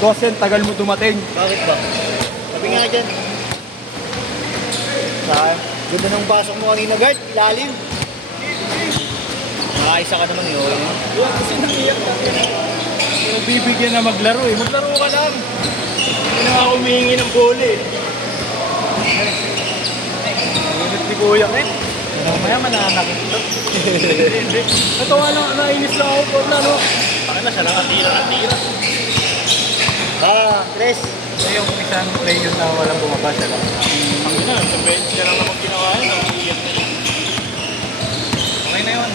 Kasi tagal mo dumating. Bakit ba? Sabi nga dyan. Saan? Ganda ng pasok mo kanina, guard. Ilalim. Makaisa ka naman yun. Wala kasi nangiyak ka. Bibigyan na maglaro eh. Maglaro ka lang. Hindi na ako humihingi ng bola eh. Ngunit ni Kuya Ken. Mamaya mananakit ito. Hindi. Natawa lang, nainis lang ako. Huwag na no. Bakit na siya nakatira. Tres. Ito yung isang player na walang bumaba siya lang. Ang ina, sa bench ka lang naman ginawa yun. Nakikiyat na yun. Okay na yun.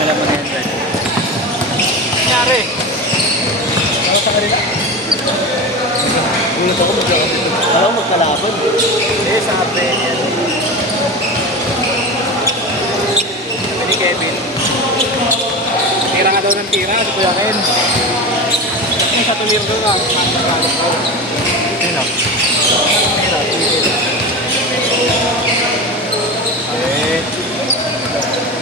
Alam mo na yan, guard. Nangyari. Para sa kanila. Ulit ako alam mo magkalaban. Eh, sabi niya. Sabi ni Kevin. Tira nga daw ng tira, si Kuya Ken. Yung sa tulir doon lang. Sino? Eh,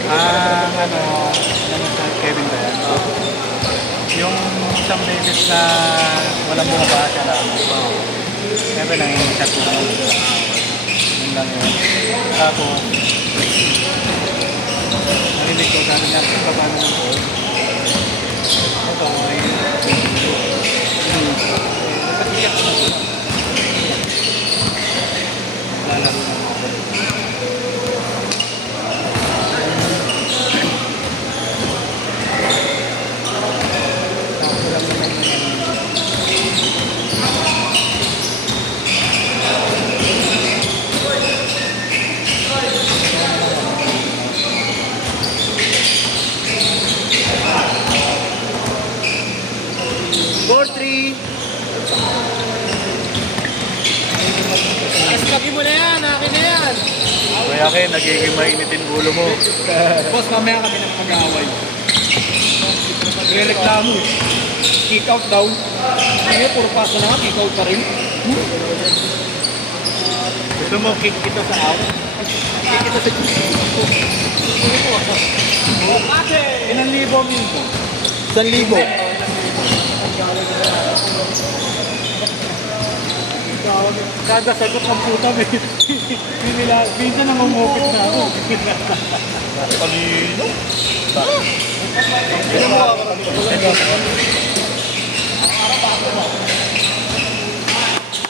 ano sa Kevin ba yan? Yung isang beses na walang bumaba siya lang. Siyempre lang yung isa tulong. Yun lang yun. Tapos, narinig ko sabi niya, paano ng ball. Ito, ay nagpasiyak ko na ball. Lalaro ng mga ball. Lagi mo na yan, akin na yan. Kaya kayo, nagiging mainitin ulo mo. Boss, mamaya kami ng mag-aaway. Nagre-reklamo eh. Kick out daw. Ngayon, puro paso na nga, kick out pa rin. Gusto mo kick kita sa out? Kick kita sa ate! Ilang libo ang minuto? 1,000. Kada sagot ng puta, minsan nangungupit na ako. Kanino?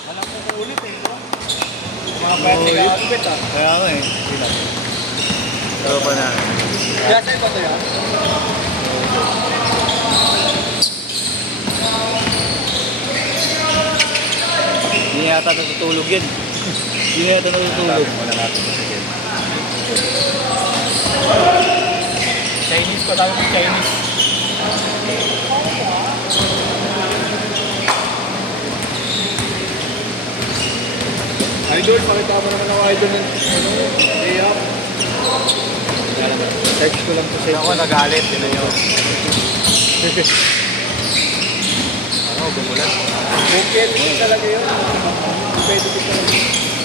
Alam ko ulit eh. Mga pwede ka ulit ah. Kaya nga eh. Pero pa na. Kaya sa'yo ba ito yan? Hindi yata natutulog yan. Hindi yata natutulog. Wala natin ito sige. Chinese pa tayo ng Chinese. Idol, pakita mo naman ako idol ng day up. Search ko lang po sa ako, nagalit. Yun na yun. Ano, gumulan. Bukit, yun talaga yun. Pwede kita lang.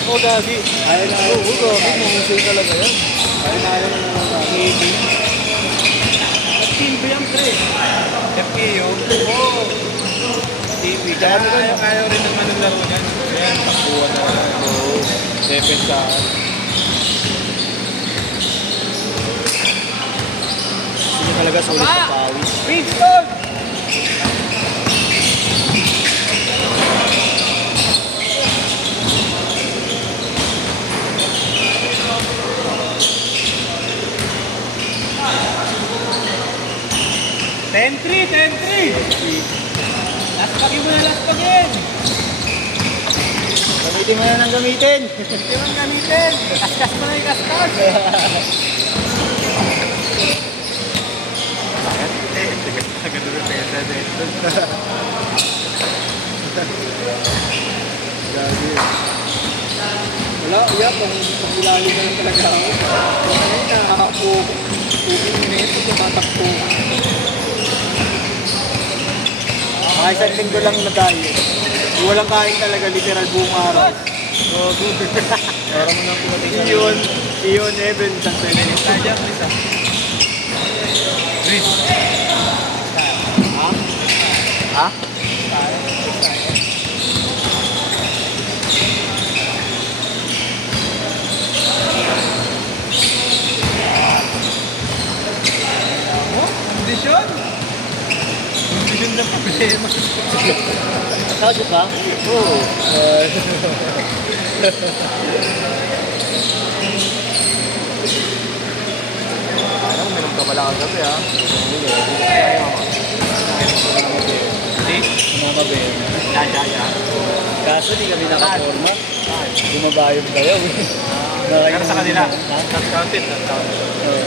Oo, dagi. Ayaw na ayaw. Oo, dagi. Mumusul talaga yun. Ayaw na ayaw na naman. At team ba yan, pre? FPO? Oo. TV. Kaya ayaw rin naman ng laro niyan. Ayan, takbuhan na lang. Oo. Defense Hindi talaga sulit sa pawis. Princeton! Ten-three! Last pagin mo na, last pagin! Gamitin mo na ng gamitin. Hindi man gamitin! Kaskas mo na yung kaskas! Ganun na pesa dito. Grabe. Wala, iyak. Pag ilalim na lang talaga ako. Ngayon, nakakapo. 2 minutes, tumatakpo. Mga isang linggo lang na diet. Walang kain talaga, literal buong araw. So, good. Para mo nang pumatay sa Iyon, Evan, isang pwede. Kaya, Chris, Chris. Ha? Kondisyon? Kondisyon na problema. Kaso ka? Oo. Parang meron ka pala kagabi ha. Hindi? Mamabe. Ya. Kaso di kami nakaporma. Bumabayog kayo. Pero sa kanila, Ha? counted.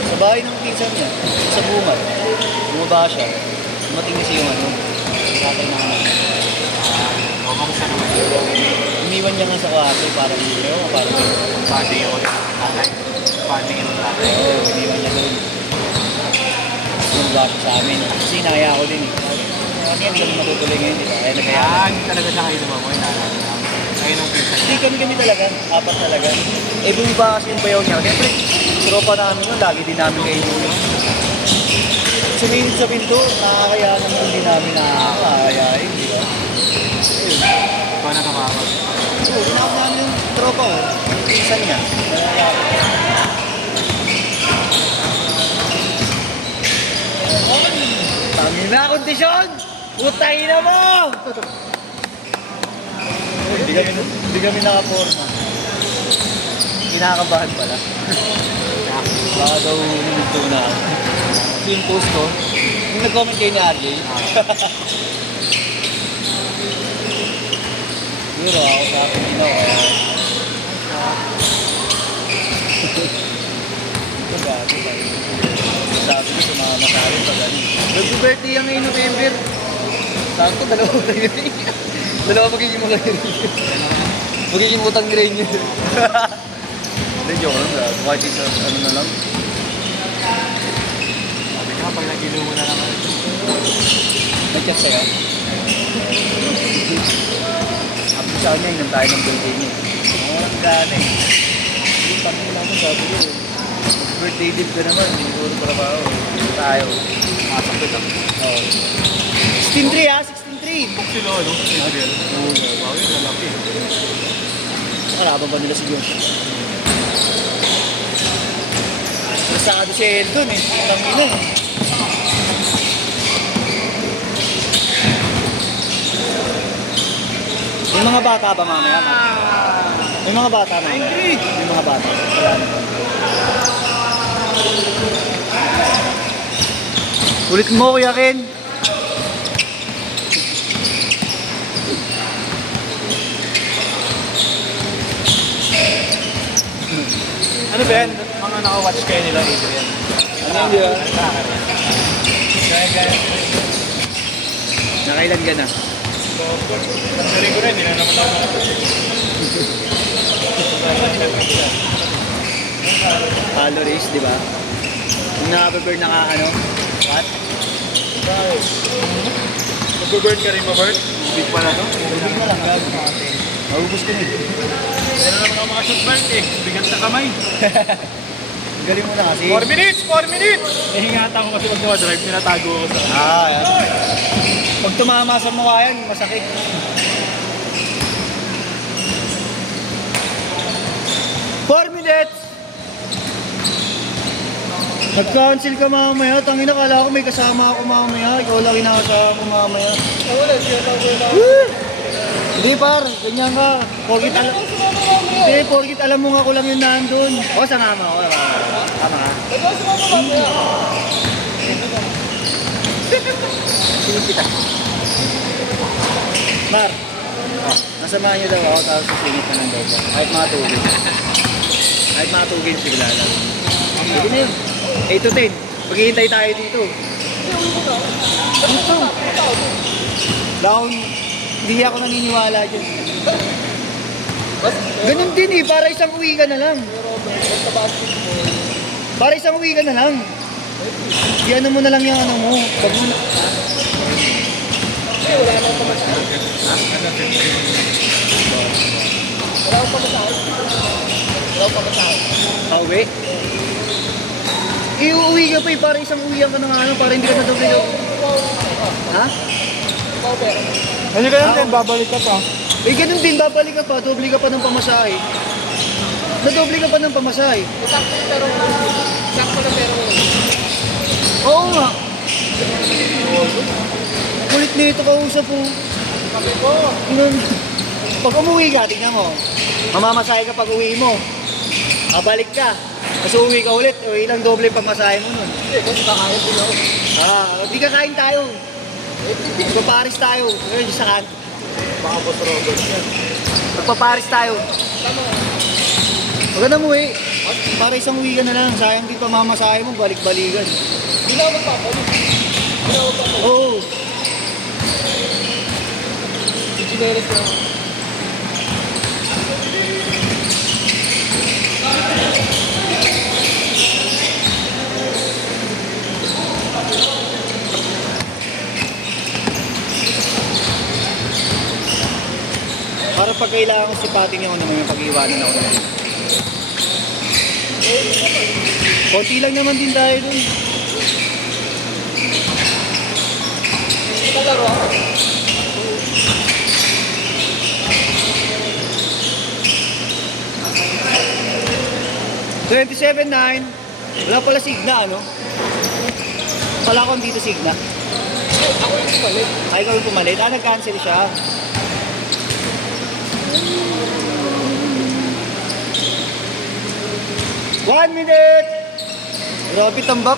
Sa bahay ng pinsan niya, sa Bumag, bumaba siya. Dumating kasi yung tatay na anak. O, kamusta naman? Iniwan niya nga sa kwarto, parang Pati yun. Pati yun tatay. Oo, iniwan niya doon. Bumaba siya sa amin. Kasi naya ako din eh. Kasi hindi kami matutuloy ngayon, di ba? Kaya nagkaya. Hindi talaga siya kayo naman mo. Kayo nung pinsan. Hindi kami talaga, apat talaga. Eh bumaba kasi yung bayaw niya. Siyempre, tropa namin yun, lagi din namin kayo yun. Sumilip sa pinto, nakakaya naman hindi namin nakakayain, di ba? Ikaw na kamamag. Oo, tinawag namin yung tropa ko, yung pinsan niya. Tangin na, kondisyon! Putay na mo! Hindi kami nakaporma. Kinakabahan pala. Baka daw huminto na ako. Ito yung post ko. Yung nag-comment kayo ni RJ. Pero ako sa akin din ako. Ito bago tayo. Sabi ko sumama sa akin pag ano. Nag-birthday ang ngayon November. Sakto, dalawa tayo na rin. Dalawa magiging mga rin. Magiging utang ni Rain yun. Hindi, joke lang. Kahit isa, ano na lang. Sabi ka, pag nag-ilo mo na naman. Nag-chat sa'yo? Sabi sa kanya, inom tayo ng birthday niya. Ang gana eh. Hindi, pangin lang mo sabi ko. Birthday dip ka naman, hindi ko para ba ako. Hindi tayo. Masakit ako. Oo. 16-3 ha, 16-3. Kung sila, no? Gabriel. Oo. Wow, yun, lalaki. Nakalaban ba nila si Josh? Nasado si Eldon eh. Tangina eh. May mga bata ba mamaya? May mga bata mamaya? May mga bata. Wala naman. Ulit mo, Kuya Ken. Ano ba yan? Mga naka-watch kayo nila, Adrian. Ano yun, di ba? Nakailan ka na? Sabi ko rin, hindi na naman ako. Calories, di ba? Yung nakapag-burn na ka, ano? What? Mag-burn ka rin mo, Bert? Big pala to? Hindi na lang, gabi. Maubos ko na eh. Meron naman ako makashoot, Bert eh. Bigat sa kamay. Galing mo na kasi. 4 minutes! 4 minutes! Nahingatan ko kasi pag drive, pinatago ako sa... Yan. Pag tumama sa mukha yan, masakit. minutes! Nag-cancel ka mamaya. Tangina, kala ko may kasama ako mamaya. Ikaw lang inakasama ko mamaya. Wala, siya tago na. Hindi par, ganyan ka. Porkit alam... Hindi, porkit alam mo nga ako lang yung nandun. O, sangama ako. Tama ka. Ikaw sumama mamaya. Sino kita? Mar, nasamahan niyo daw ako tapos sisingit na ng daw ko. Kahit mga tugin. Kahit mga tugin, sigla lang. Sige na yun. 8 to 10. Maghihintay tayo dito. Dito. Down. Hindi ako naniniwala dyan. Ganun din eh, para isang uwi ka na lang. Para isang uwi ka na lang. Di ano mo na lang yung ano mo. Pag mo... Wala nang pamasahe. Ha? Wala akong pamasahe. Wala akong pamasahe. Pauwi? Iuwi ka pa para isang uwian ka ng ano, para hindi ka na doble. Ha? Ikaw, pero. Ano ka lang din, babalik ka pa. Eh, ganun din, babalik ka pa, doble ka pa ng pamasahe. Nadoble ka pa ng pamasahe. Sakto pero. Sakto na pero. Oo nga. Kulit nito kausap po. Sabi ko. Pag umuwi ka, tingnan mo. Mamamasahe ka pag uwi mo. Balik ka. Tapos uwi ka ulit. O ilang doble pamasahe mo nun. Hindi, kung kakain din ako. Di kakain tayo. Magpaparis tayo. Ngayon, sa kanto. Baka boss Robert yan. Magpaparis tayo. Tama. Huwag ka na umuwi. Para isang uwi ka na lang. Sayang din pamamasahe mo. Balik-balikan. Hindi na ako magpapalit. Hindi na ako magpapalit. Oo. Engineering na ako. Para pag kailangan ko sipatin ako naman yung pag-iwanan ako naman. Konti lang naman din tayo dun. Palaro ako. $27.9. Wala pala Signa, ano? Wala akong dito Signa. Ako yung pumalit. Ay, ikaw yung pumalit. Nag-cancel siya. One minute! Grabe, tambak.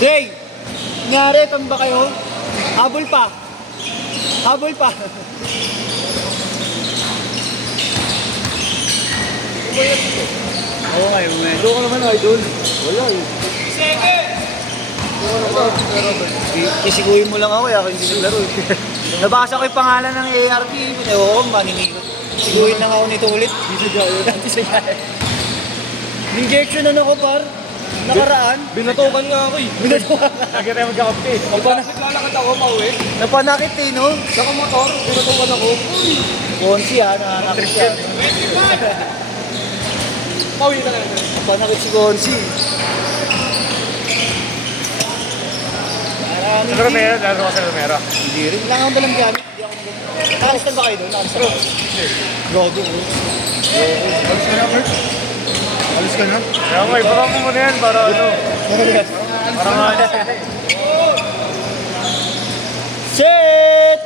Day! Nangyari, tambak kayo. Habol pa. Habol pa. Oo nga, yung Doon ka naman, idol. wala eh. Kisiguhin mo lang ako, ako hindi naglaro eh. Nabasa ko yung pangalan ng ARP, oo, maninigod. Siguhin lang ako nito ulit. Di sa jayo. Dati sa gaya. Injection na ako par. Nakaraan. Binatukan nga ako eh. Binatukan. Lagi tayo magkakampi. Naglalakad ako mauwi. Napanakit eh, no? Saka motor, binatukan ako. Bonsi ha, nanganakit siya. Pauwi na lang. Napanakit si Bonsi. Parang Sa Romero, lalo ka sa Romero. Hindi rin. Lang ako dalang gamit. Hindi ako nakalistan ba kayo doon? Nakalistan ba? Godo. Alis ka na, Bert. Alis ka na. Kaya mo, ibaba mo muna yan para ano. Para maalis ka na eh. Shit!